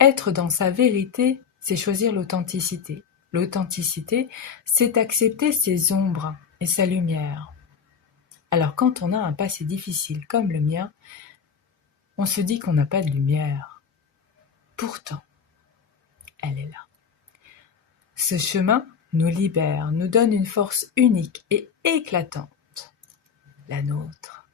Être dans sa vérité, c'est choisir l'authenticité. L'authenticité, c'est accepter ses ombres et sa lumière. Alors quand on a un passé difficile comme le mien, on se dit qu'on n'a pas de lumière. Pourtant, elle est là. Ce chemin nous libère, nous donne une force unique et éclatante, la nôtre.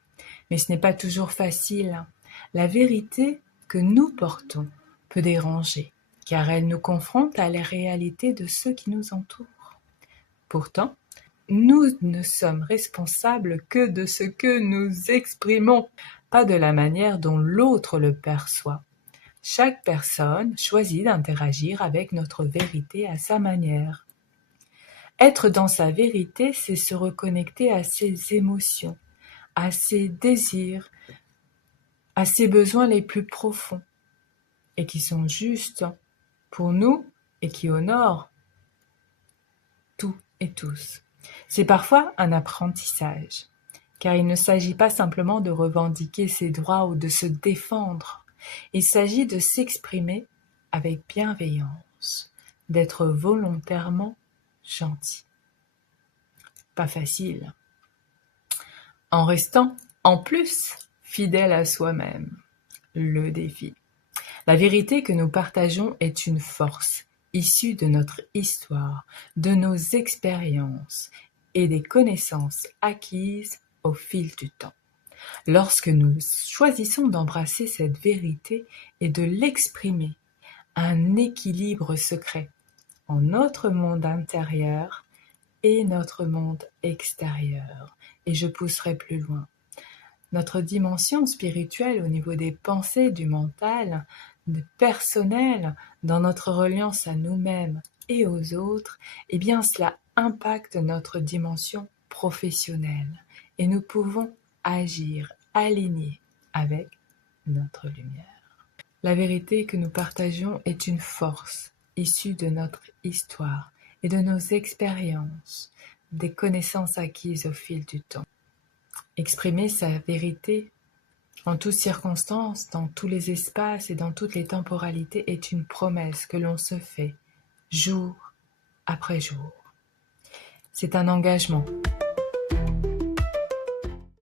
Mais ce n'est pas toujours facile. La vérité que nous portons peut déranger, car elle nous confronte à la réalité de ceux qui nous entourent. Pourtant, nous ne sommes responsables que de ce que nous exprimons, pas de la manière dont l'autre le perçoit. Chaque personne choisit d'interagir avec notre vérité à sa manière. Être dans sa vérité, c'est se reconnecter à ses émotions, à ses désirs, à ses besoins les plus profonds, et qui sont justes pour nous et qui honorent tout et tous. C'est parfois un apprentissage, car il ne s'agit pas simplement de revendiquer ses droits ou de se défendre. Il s'agit de s'exprimer avec bienveillance, d'être volontairement gentil. Pas facile. En restant, en plus, fidèle à soi-même. Le défi. La vérité que nous partageons est une force, issue de notre histoire, de nos expériences et des connaissances acquises au fil du temps. Lorsque nous choisissons d'embrasser cette vérité et de l'exprimer, un équilibre se crée en notre monde intérieur et notre monde extérieur. Et je pousserai plus loin. Notre dimension spirituelle au niveau des pensées, du mental, du personnel, dans notre reliance à nous-mêmes et aux autres, eh bien cela impacte notre dimension professionnelle et nous pouvons agir alignés avec notre lumière. La vérité que nous partageons est une force issue de notre histoire et de nos expériences, des connaissances acquises au fil du temps. Exprimer sa vérité en toutes circonstances, dans tous les espaces et dans toutes les temporalités est une promesse que l'on se fait jour après jour. C'est un engagement